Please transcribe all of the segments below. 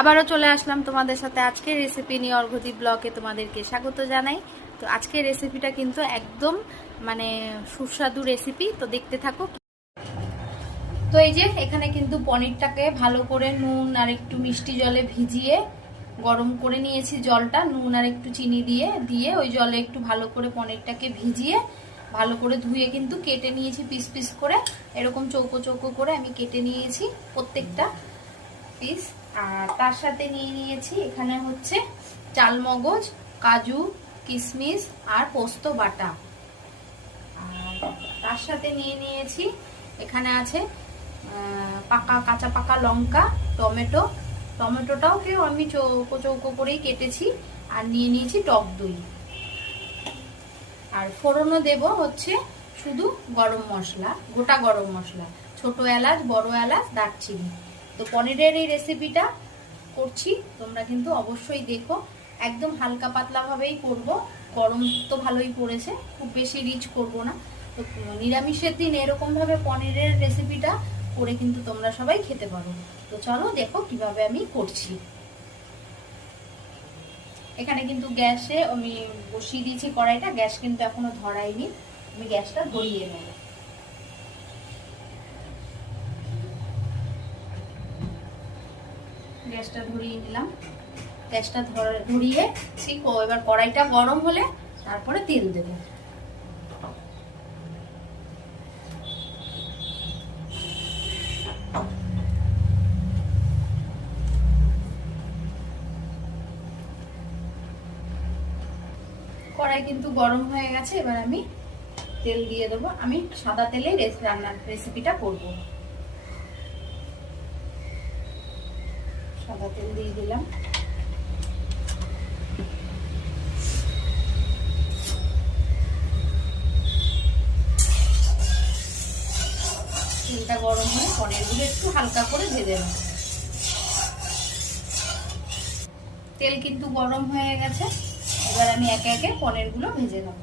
আবারও চলে আসলাম তোমাদের সাথে আজকের রেসিপি নিয়ে অর্ঘতি ব্লকে তোমাদেরকে স্বাগত জানাই। তো আজকের রেসিপিটা কিন্তু একদম মানে সুস্বাদু রেসিপি তো দেখতে থাকো। তো এই যে এখানে কিন্তু পনিরটাকে ভালো করে নুন আর একটু মিষ্টি জলে ভিজিয়ে গরম করে নিয়েছি জলটা, নুন আর একটু চিনি দিয়ে দিয়ে ওই জলে একটু ভালো করে পনিরটাকে ভিজিয়ে ভালো করে ধুয়ে কিন্তু কেটে নিয়েছি পিস পিস করে। এরকম চৌকো চৌকো করে আমি কেটে নিয়েছি প্রত্যেকটা পিস আর তার সাথে নিয়ে নিয়েছি এখানে হচ্ছে চালমগজ, কাজু কিশমিশ আর পোস্ত বাটা। আর তার সাথে নিয়ে নিয়েছি, এখানে আছে পাকা কাঁচা পাকা লঙ্কা, টমেটো। টমেটোটাও কেউ আমি চৌকো চৌকো করেই কেটেছি আর নিয়ে নিয়েছি টক দই। আর ফোড়নও দেব হচ্ছে শুধু গরম মশলা, গোটা গরম মশলা, ছোট এলাচ, বড় এলাচ, দারচিনি। তো পনিরের এই রেসিপিটা করছি। তোমরা কিন্তু অবশ্যই দেখো। একদম হালকা পাতলাভাবেই করব। গরম তো ভালোই পড়েছে। খুব বেশি রিচ করব না। তো নিরামিষের দিন এরকমভাবে পনিরের রেসিপিটা করে কিন্তু তোমরা সবাই খেতে পারো। তো চলো দেখো কীভাবে আমি করছি। এখানে কিন্তু গ্যাসে আমি বসিয়ে দিয়েছি কড়াইটা। গ্যাস কিন্তু এখনও ধরাইনি আমি গ্যাসটা ধরিয়ে নেব। গ্যাসটা ধরিয়ে নিলাম। গ্যাসটা ধরিয়ে ঠিক এবার কড়াইটা গরম হলে তারপরে তেল দেব। কড়াই কিন্তু গরম হয়ে গেছে, এবার আমি তেল দিয়ে দেবো। আমি সাদা তেলে রান্নার রেসিপিটা করব। সাদা তেল দিয়ে দিলাম। তেলটা গরম হয়ে পনিরগুলো একটু হালকা করে ভেজে নেব। তেল কিন্তু গরম হয়ে গেছে। এবার আমি একে একে পনিরগুলো ভেজে নেব।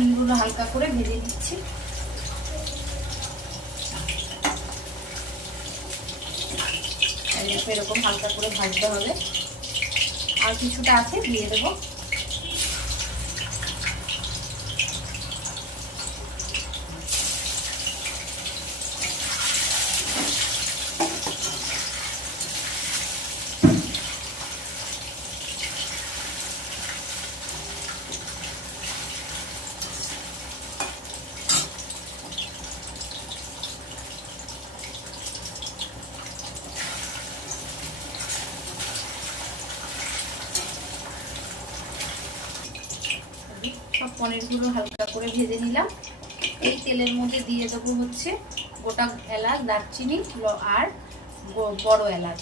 পনিরগুলো হালকা করে ভেজে দিচ্ছি এরকম হালকা করে ভাজতে হবে। আর কিছুটা আছে, দিয়ে দেবো। পনিরগুলো হালকা করে ভেজে নিলাম। এই তেলের মধ্যে দিয়ে দেবো হচ্ছে গোটা এলাচ, দারচিনি আর বড় এলাচ।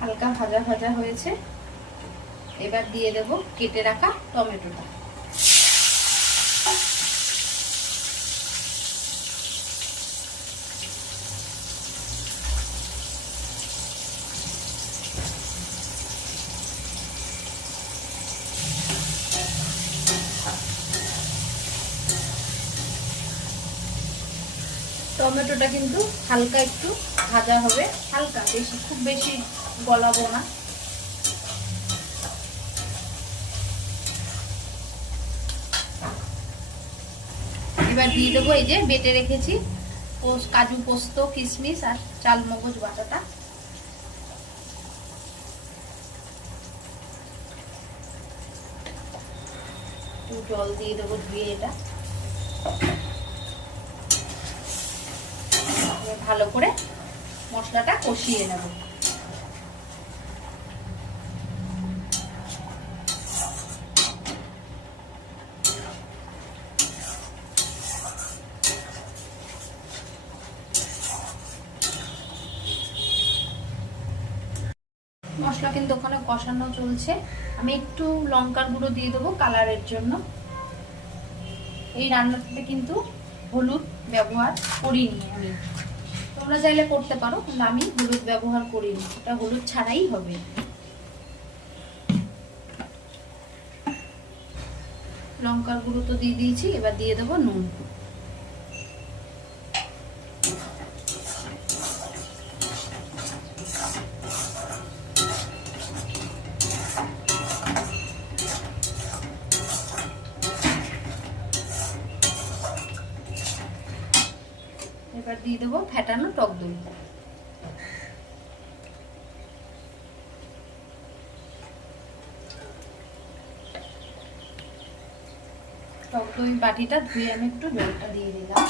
হালকা ভাজা ভাজা হয়েছে। এবার দিয়ে দেব কেটে রাখা টমেটোটা। টমেটোটা কিন্তু হালকা একটু ভাজা হবে, হালকা, বেশি, খুব বেশি গলাবো না। এবার দিয়ে দেবো এই যে বেটে রেখেছি কাজু পোস্ত, কিশমিশ আর চাল মগজ বাটাটা জল দিয়ে দেবো ধুয়ে এটা। ভালো করে মশলাটা কষিয়ে নেব। মশলা কিন্তু ওখানে কষানো চলছে। আমি একটু লঙ্কার গুঁড়ো দিয়ে দেবো কালারের জন্য। এই রান্নাটাতে কিন্তু হলুদ ব্যবহার করিনি আমি। তোমরা চাইলে করতে পারো, কিন্তু আমি হলুদ ব্যবহার করিনি। এটা হলুদ ছাড়াই হবে। লঙ্কার গুঁড়ো তো দিয়ে দিয়েছি, এবার দিয়ে দেবো নুন। এবার দিয়ে দেবো ফ্যাটানো টক দই। টক দই বাটিটা ধুয়ে আমি একটু জলটা দিয়ে দিলাম।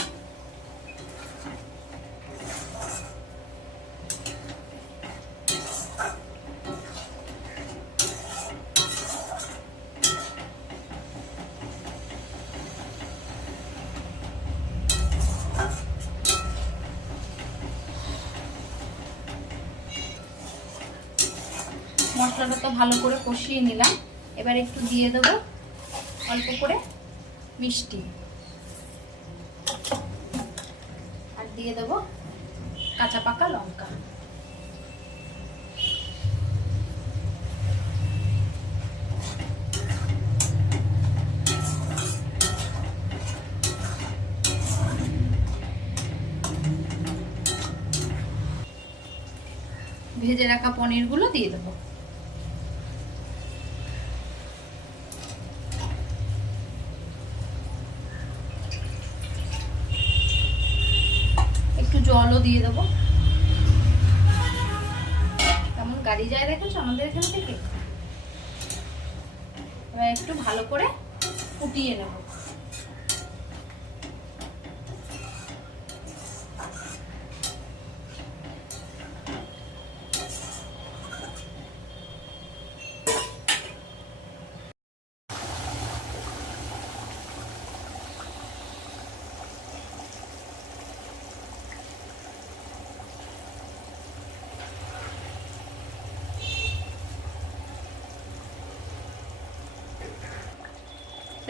মশলাটা তো ভালো করে কষিয়ে নিলাম। এবার একটু দিয়ে দেবো অল্প করে মিষ্টি। আর দিয়ে দেবো কাঁচা পাকা লঙ্কা। ভেজে রাখা পনিরগুলো দিয়ে দেবো একটু জলও দিয়ে দেবো। কেমন গাড়ি যায় দেখেছ আমাদের এখান থেকে? এবার একটু ভালো করে ফুটিয়ে নেব।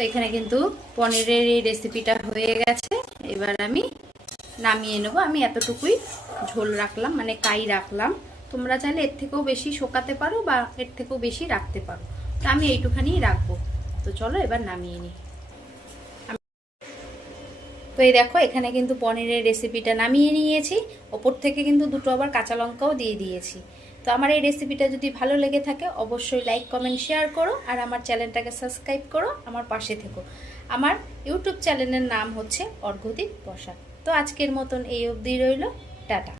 এখানে কিন্তু পনিরের এই রেসিপিটা হয়ে গেছে। এবার আমি নামিয়ে নেব। আমি এতটুকুই ঝোল রাখলাম মানে কাই রাখলাম। তোমরা চাইলে এর থেকেও বেশি শোকাতে পারো বা এর থেকেও বেশি রাখতে পারো। তো আমি এইটুখানি রাখব। তো চলো এবার নামিয়ে নিই। তো এই দেখো, এখানে কিন্তু পনিরের রেসিপিটা নামিয়ে নিয়েছি। ওপর থেকে কিন্তু দুটো আবার কাঁচা লঙ্কাও দিয়ে দিয়েছি। তো আমার এই রেসিপিটা যদি ভালো লেগে থাকে, অবশ্যই লাইক কমেন্ট শেয়ার করো আর আমার চ্যানেলটাকে সাবস্ক্রাইব করো আমার পাশে থেকো। আমার ইউটিউব চ্যানেলের নাম হচ্ছে অর্ঘদীপ বসা। তো আজকের মতন এই অবধি রইল। টাটা।